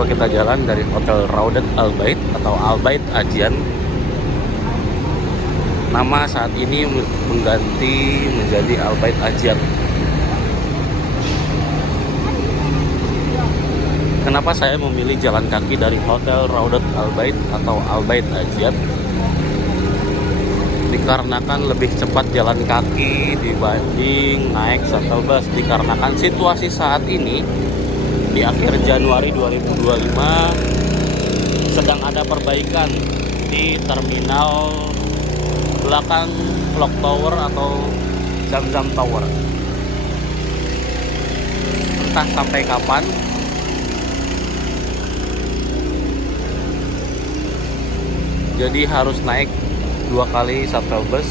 coba kita jalan dari Hotel Raudat Al Bait atau Al Bait Ajian. Nama saat ini mengganti menjadi Al Bait Ajian. Kenapa saya memilih jalan kaki dari Hotel Raudat Al Bait atau Al Bait Ajian? Dikarenakan lebih cepat jalan kaki dibanding naik shuttle bus. Dikarenakan situasi saat ini di akhir Januari 2025 sedang ada perbaikan di terminal belakang Clock Tower atau Zamzam Tower. Entah sampai kapan. Jadi harus naik 2 kali shuttle bus.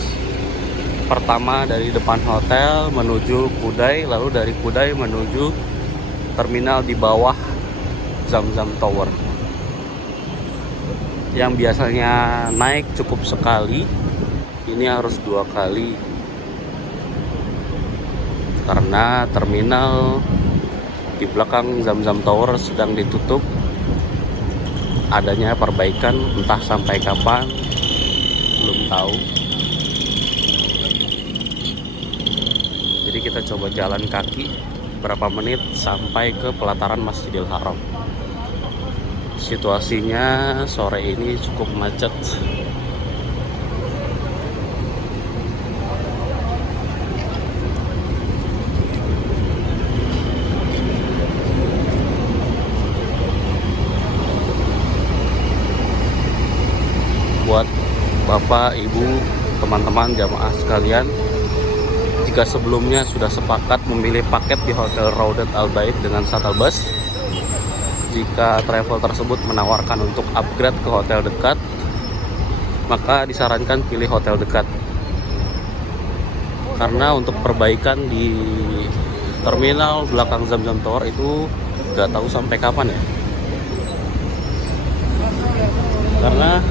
Pertama dari depan hotel menuju Kudai, lalu dari Kudai menuju terminal di bawah Zamzam Tower. Yang biasanya naik cukup sekali, ini harus 2 kali. Karena terminal di belakang Zamzam Tower sedang ditutup. Adanya perbaikan, entah sampai kapan belum tahu. Jadi kita coba jalan kaki berapa menit sampai ke pelataran Masjidil Haram. Situasinya sore ini cukup macet. Buat Bapak, Ibu, teman-teman jamaah sekalian, jika sebelumnya sudah sepakat memilih paket di Hotel Raudat Al Bait dengan shuttle bus, jika travel tersebut menawarkan untuk upgrade ke hotel dekat, maka disarankan pilih hotel dekat. Karena untuk perbaikan di terminal belakang Zamzam Tower itu nggak tahu sampai kapan ya. Karena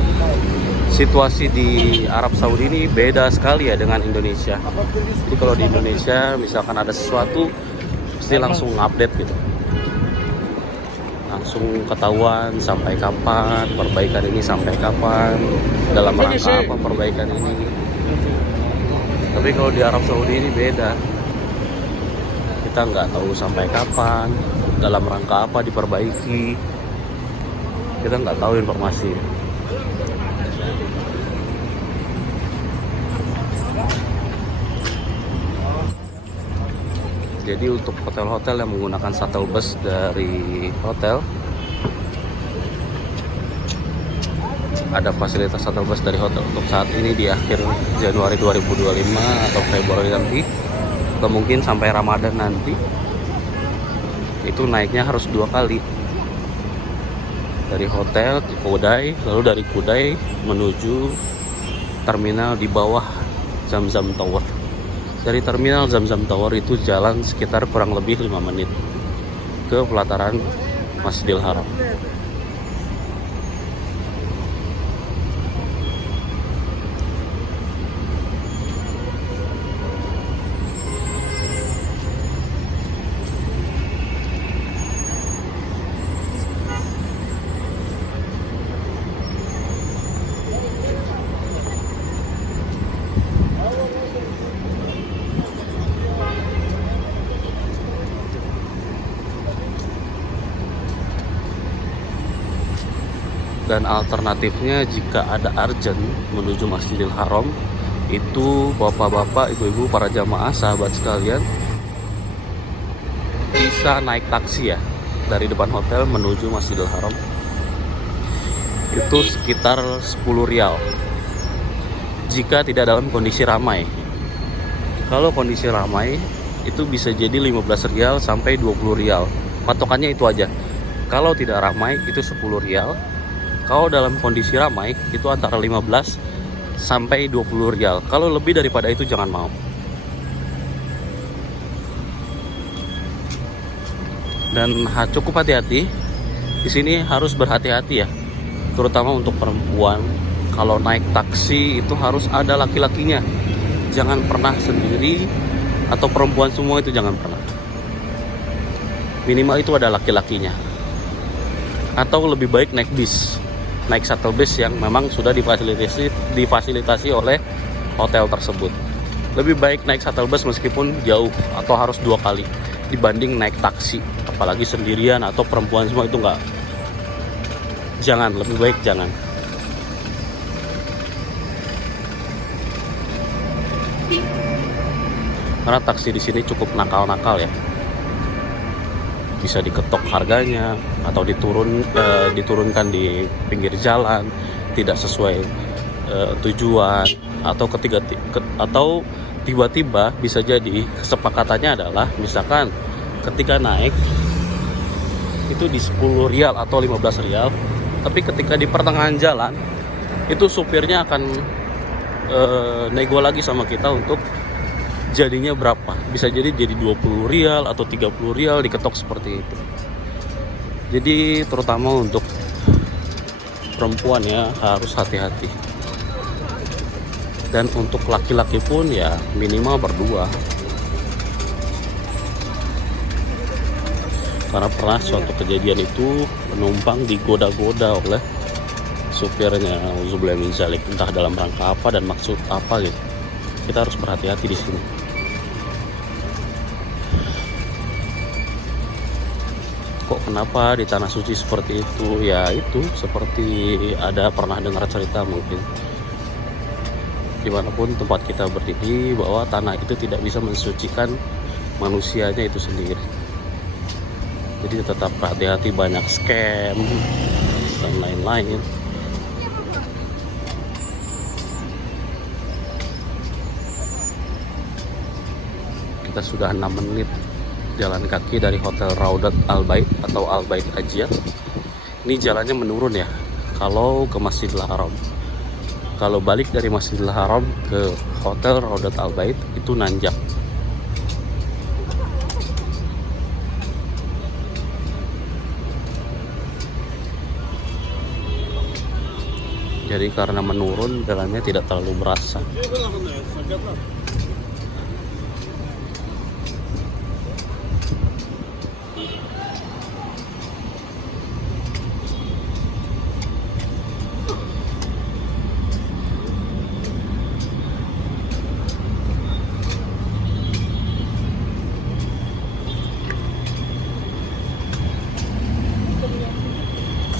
situasi di Arab Saudi ini beda sekali ya dengan Indonesia. Jadi kalau di Indonesia misalkan ada sesuatu pasti langsung update gitu, langsung ketahuan sampai kapan perbaikan ini, sampai kapan, dalam rangka apa perbaikan ini. Tapi kalau di Arab Saudi ini beda, kita nggak tahu sampai kapan, dalam rangka apa diperbaiki, kita nggak tahu informasinya. Jadi untuk hotel-hotel yang menggunakan shuttle bus dari hotel, ada fasilitas shuttle bus dari hotel untuk saat ini di akhir Januari 2025 atau Februari nanti, atau mungkin sampai Ramadan nanti, itu naiknya harus 2 kali. Dari hotel ke Kudai, lalu dari Kudai menuju terminal di bawah Zamzam Tower. Dari terminal Zamzam Tower itu jalan sekitar kurang lebih 5 menit ke pelataran Masjidil Haram. Dan alternatifnya jika ada urgent menuju Masjidil Haram, itu bapak-bapak, ibu-ibu, para jamaah, sahabat sekalian, bisa naik taksi ya dari depan hotel menuju Masjidil Haram. Itu sekitar 10 rial jika tidak dalam kondisi ramai. Kalau kondisi ramai itu bisa jadi 15 rial sampai 20 rial. Patokannya itu aja. Kalau tidak ramai itu 10 rial. Kalau dalam kondisi ramai itu antara 15 sampai 20 rial. Kalau lebih daripada itu jangan mau. Dan cukup hati-hati. Di sini harus berhati-hati ya, terutama untuk perempuan. Kalau naik taksi itu harus ada laki-lakinya. Jangan pernah sendiri, atau perempuan semua itu jangan pernah. Minimal itu ada laki-lakinya. atau lebih baik naik bis, naik shuttle bus yang memang sudah difasilitasi oleh hotel tersebut. Lebih baik naik shuttle bus meskipun jauh atau harus 2 kali dibanding naik taksi, apalagi sendirian atau perempuan semua, itu enggak. Jangan, lebih baik jangan. Karena taksi di sini cukup nakal-nakal ya. Bisa diketok harganya atau diturunkan di pinggir jalan, tidak sesuai tujuan, atau atau tiba-tiba bisa jadi kesepakatannya adalah misalkan ketika naik itu di 10 rial atau 15 rial, tapi ketika di pertengahan jalan itu supirnya akan nego lagi sama kita untuk jadinya berapa, bisa jadi 20 rial atau 30 rial, diketok seperti itu. Jadi terutama untuk perempuan ya harus hati-hati. Dan untuk laki-laki pun ya minimal berdua. Karena pernah suatu kejadian itu penumpang digoda-goda oleh supirnya, auzubillahi min dzalik, entah dalam rangka apa dan maksud apa gitu. Kita harus berhati-hati di sini. Kok kenapa di tanah suci seperti itu? Ya itu seperti ada pernah dengar cerita mungkin. Dimanapun tempat kita berdiri, bahwa tanah itu tidak bisa mensucikan manusianya itu sendiri. Jadi tetap hati-hati, banyak scam dan lain-lain. Kita sudah 6 menit jalan kaki dari Hotel Raudat Al Bait atau Al Bait Ajia. Ini jalannya menurun ya kalau ke Masjidil Haram. Kalau balik dari Masjidil Haram ke Hotel Raudat Al Bait itu nanjak. Jadi karena menurun jalannya tidak terlalu berasa.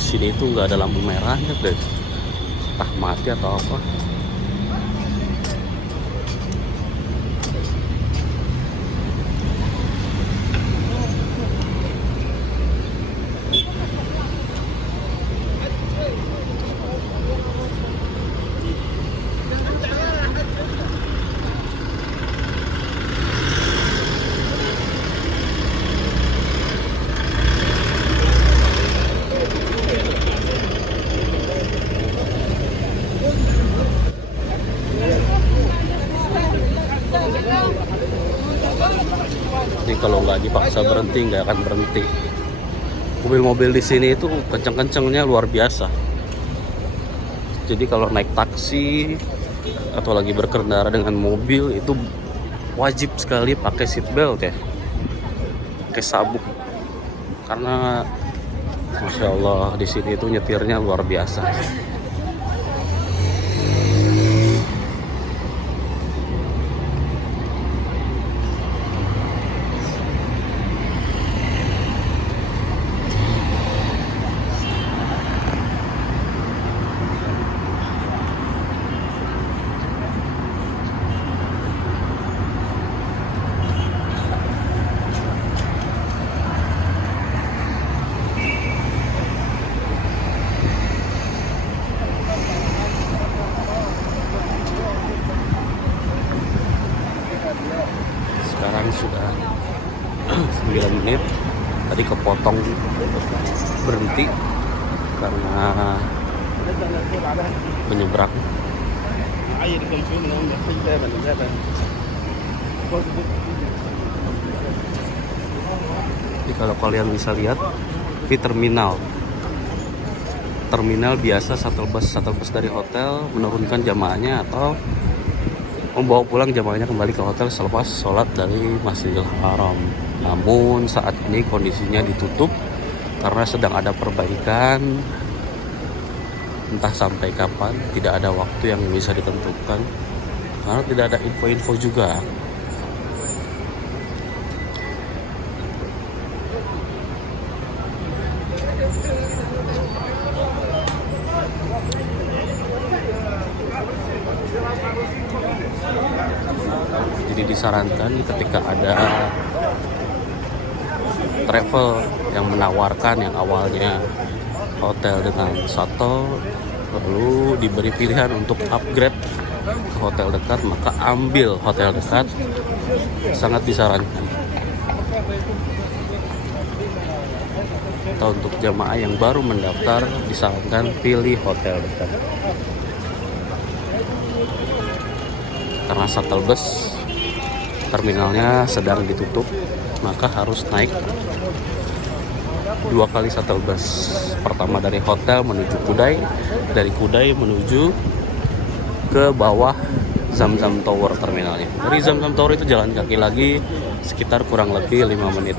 Sini itu nggak ada lampu merahnya guys, entah mati atau apa. Ini kalau nggak dipaksa berhenti nggak akan berhenti. Mobil-mobil di sini itu kenceng-kencengnya luar biasa. Jadi kalau naik taksi atau lagi berkendara dengan mobil itu wajib sekali pakai seat belt ya, pakai sabuk. Karena Masya Allah di sini itu nyetirnya luar biasa. Sekarang sudah 9 menit. Tadi kepotong berhenti karena menyeberang. Jadi kalau kalian bisa lihat di terminal biasa shuttle bus dari hotel menurunkan jamaahnya atau membawa pulang jamaahnya kembali ke hotel selepas sholat dari Masjidil Haram. Namun saat ini kondisinya ditutup karena sedang ada perbaikan. Entah sampai kapan, tidak ada waktu yang bisa ditentukan karena tidak ada info-info juga. Jadi disarankan ketika ada travel yang menawarkan yang awalnya hotel dengan shuttle lalu diberi pilihan untuk upgrade ke hotel dekat, maka ambil hotel dekat, sangat disarankan. Atau untuk jamaah yang baru mendaftar disarankan pilih hotel dekat. Karena shuttle bus terminalnya sedang ditutup, maka harus naik 2 kali shuttle bus. Pertama dari hotel menuju Kudai, dari Kudai menuju ke bawah Zamzam Tower terminalnya. Dari Zamzam Tower itu jalan kaki lagi sekitar kurang lebih 5 menit.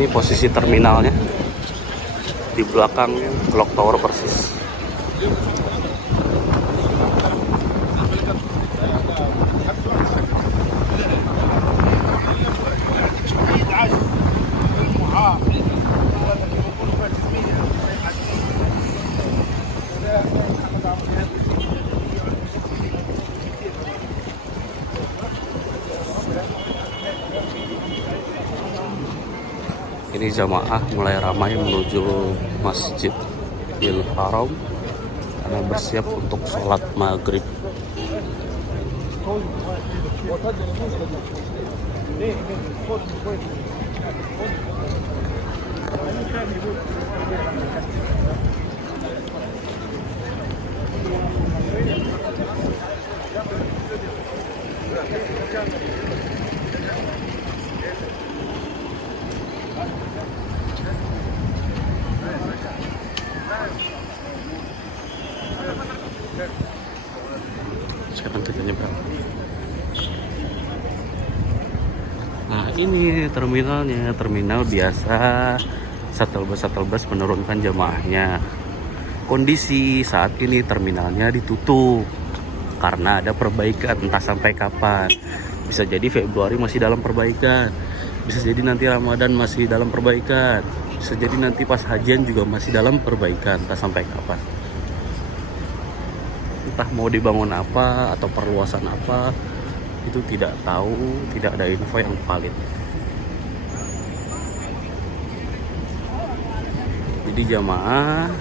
Ini posisi terminalnya di belakang Clock Tower persis. Ini jamaah mulai ramai menuju Masjidil Haram karena bersiap untuk sholat maghrib. Sekarang kita nyebrang. Nah ini terminalnya, terminal biasa shuttle bus menurunkan jamaahnya. Kondisi saat ini terminalnya ditutup karena ada perbaikan, entah sampai kapan. Bisa jadi Februari masih dalam perbaikan, bisa jadi nanti Ramadan masih dalam perbaikan, bisa jadi nanti pas hajian juga masih dalam perbaikan, entah sampai kapan. Entah mau dibangun apa atau perluasan apa, itu tidak tahu, tidak ada info yang valid. Jadi jamaah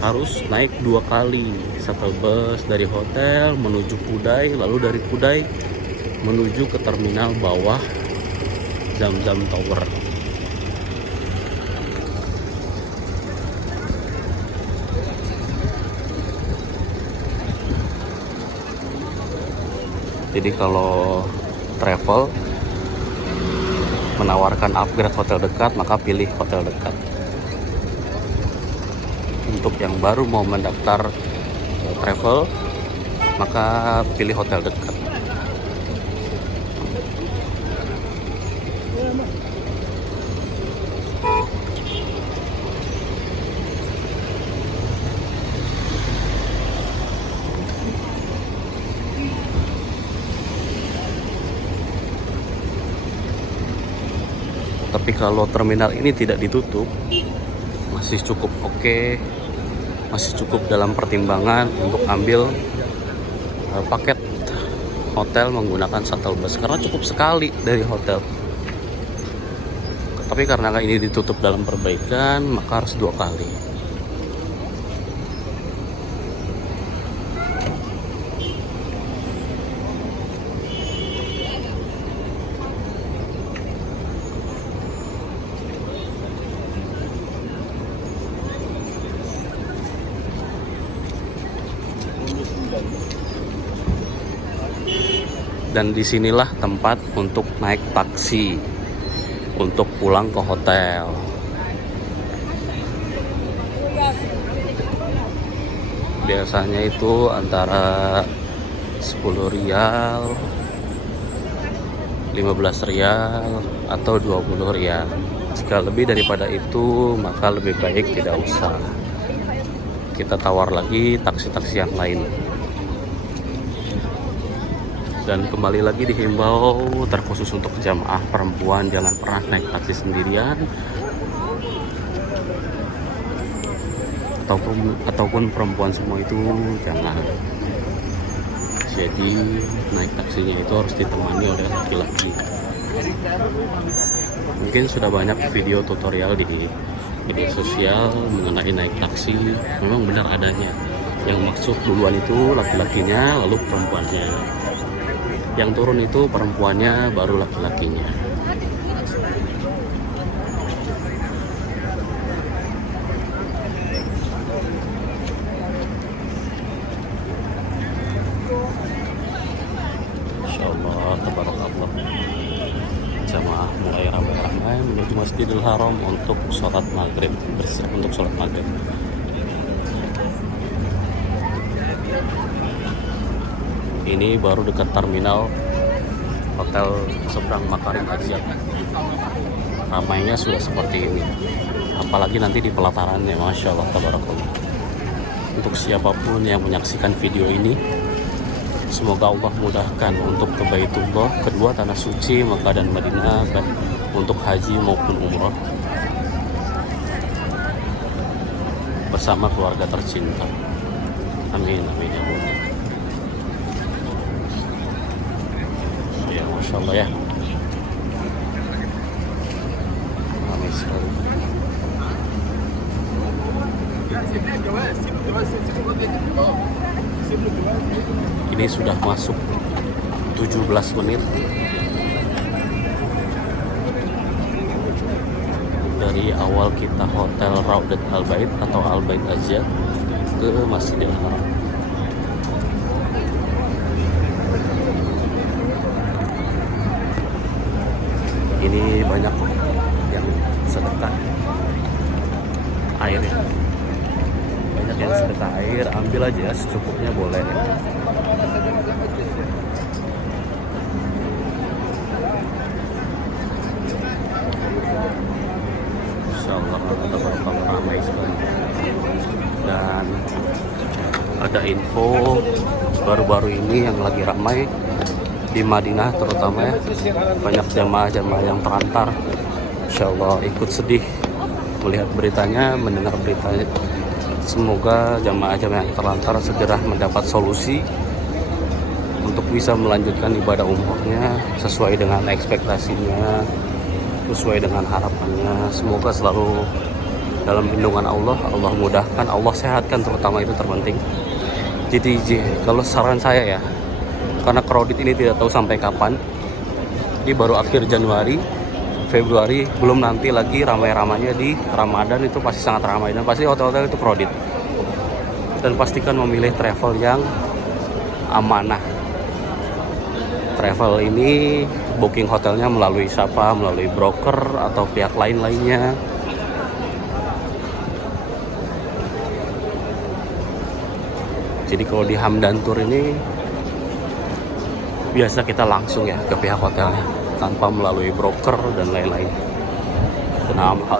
harus naik 2 kali shuttle bus dari hotel menuju Kudai, lalu dari Kudai menuju ke terminal bawah Zamzam Tower. Jadi kalau travel menawarkan upgrade hotel dekat, maka pilih hotel dekat. Untuk yang baru mau mendaftar travel, maka pilih hotel dekat. Tapi kalau terminal ini tidak ditutup, masih cukup oke, masih cukup dalam pertimbangan untuk ambil paket hotel menggunakan shuttle bus karena cukup sekali dari hotel. Tapi karena ini ditutup dalam perbaikan, maka harus 2 kali. Dan disinilah tempat untuk naik taksi untuk pulang ke hotel. Biasanya itu antara 10 rial, 15 rial, atau 20 rial. Jika lebih daripada itu, maka lebih baik tidak usah. Kita tawar lagi taksi-taksi yang lain. Dan kembali lagi dihimbau, terkhusus untuk jamaah perempuan, jangan pernah naik taksi sendirian. Ataupun perempuan semua itu jangan. Jadi naik taksinya itu harus ditemani oleh laki-laki. Mungkin sudah banyak video tutorial di media sosial mengenai naik taksi. Memang benar adanya. Yang maksud duluan itu laki-lakinya, lalu perempuannya. Yang turun itu perempuannya, baru laki-lakinya. Insyaallah, tabarakallah. Jamaah mulai ramai-ramai menuju Masjidil Haram untuk sholat maghrib, bersiap untuk sholat maghrib. Ini baru dekat terminal hotel seberang Makarim Aziyad. Ramainya sudah seperti ini. Apalagi nanti di pelatarannya, masya Allah, tabarakallah. Untuk siapapun yang menyaksikan video ini, semoga Allah mudahkan untuk ke Baitullah, kedua tanah suci Makkah dan Madinah, baik untuk haji maupun umrah, bersama keluarga tercinta. Amin, amin ya Allah. Ya, masya Allah ya. Ramai sekali. Ini sudah masuk 17 menit dari awal kita hotel Raudat Al Bait atau Al Bait Aziyad ke Masjidil Haram. Ini banyak yang sedekah air, banyak yang sedekah air. Ambil aja secukupnya, boleh. Insyaallah bakal ramai sekali. Dan ada info baru-baru ini yang lagi ramai di Madinah terutama ya, banyak jamaah-jamaah yang terlantar. Insyaallah ikut sedih melihat beritanya, mendengar beritanya. Semoga jamaah-jamaah yang terlantar segera mendapat solusi untuk bisa melanjutkan ibadah umrohnya sesuai dengan ekspektasinya, sesuai dengan harapannya. Semoga selalu dalam lindungan Allah, Allah mudahkan, Allah sehatkan, terutama itu terpenting. Jadi kalau saran saya ya, karena kredit ini tidak tahu sampai kapan, ini baru akhir Januari, Februari, belum nanti lagi ramai-ramainya di Ramadan, itu pasti sangat ramai dan pasti hotel-hotel itu kredit. Dan pastikan memilih travel yang amanah. Travel ini booking hotelnya melalui siapa? Melalui broker atau pihak lain-lainnya. Jadi kalau di Hamdan Tour ini biasa kita langsung ya ke pihak hotelnya tanpa melalui broker dan lain-lain.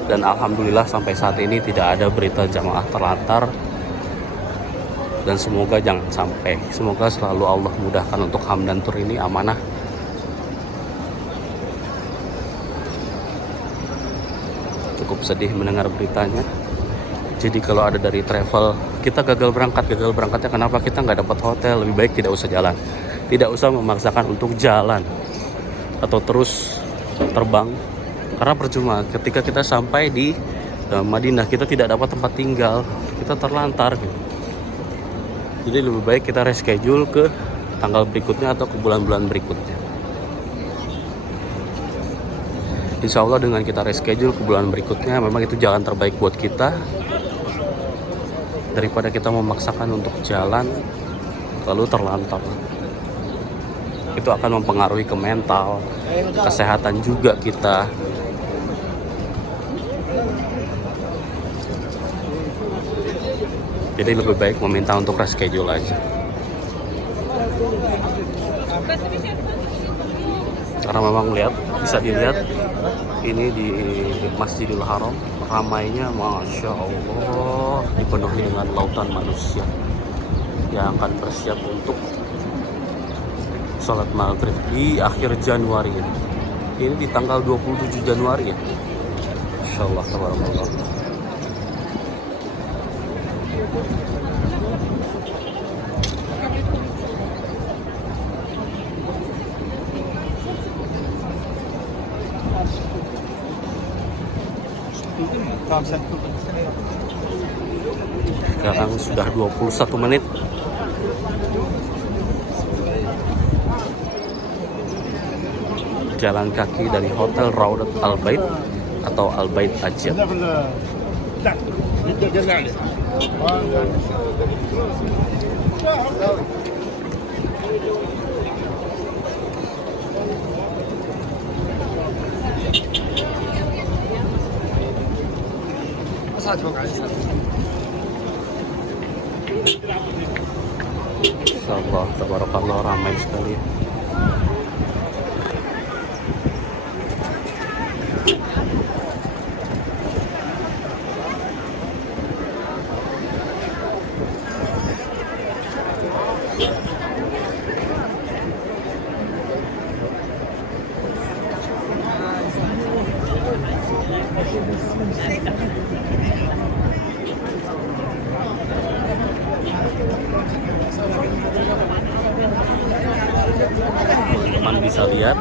Dan alhamdulillah sampai saat ini tidak ada berita jamaah terlantar. Dan semoga jangan sampai. Semoga selalu Allah mudahkan untuk Hamdan Tour ini amanah. Cukup sedih mendengar beritanya. Jadi kalau ada dari travel, kita gagal berangkatnya kenapa? Kita nggak dapat hotel, lebih baik tidak usah jalan. Tidak usah memaksakan untuk jalan atau terus terbang. Karena percuma ketika kita sampai di Madinah, kita tidak dapat tempat tinggal, kita terlantar gitu. Jadi lebih baik kita reschedule ke tanggal berikutnya atau ke bulan-bulan berikutnya. Insya Allah dengan kita reschedule ke bulan berikutnya, memang itu jalan terbaik buat kita. Daripada kita memaksakan untuk jalan lalu terlantar. itu akan mempengaruhi ke mental, kesehatan juga kita. Jadi lebih baik meminta untuk reschedule aja. Karena memang bisa dilihat ini di Masjidil Haram ramainya, Masya Allah, dipenuhi dengan lautan manusia yang akan bersiap untuk sholat maghrib di akhir Januari ini. Ini di tanggal 27 Januari ya. Insya Allah, tabarakallah. Sekarang sudah 21 menit. Jalan kaki dari Hotel Raudat Al Bait atau Al Bait Ajab. Insyaallah, tabarakallah, ramai sekali. Teman bisa lihat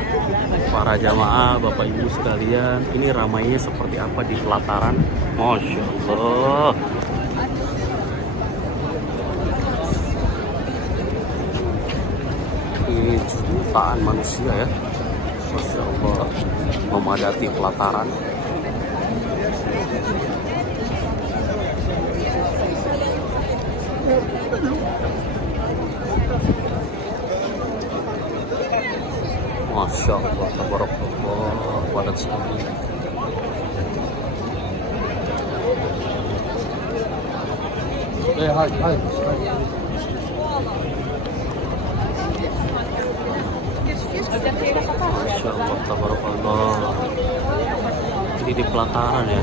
para jamaah, Bapak Ibu sekalian, ini ramainya seperti apa di pelataran. Masya Allah. Ini jutaan manusia ya, Masya Allah, memadati pelataran. Masya Allah, tabarakallah, padat sekali. Masya Allah, tabarakallah. Ini di pelataran ya.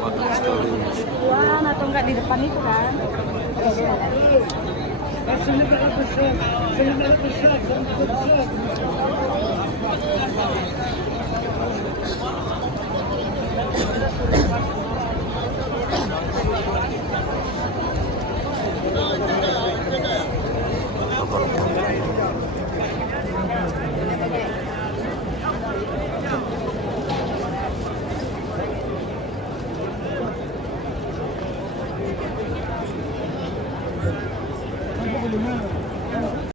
Padat sekali. Atau enggak di depan itu kan?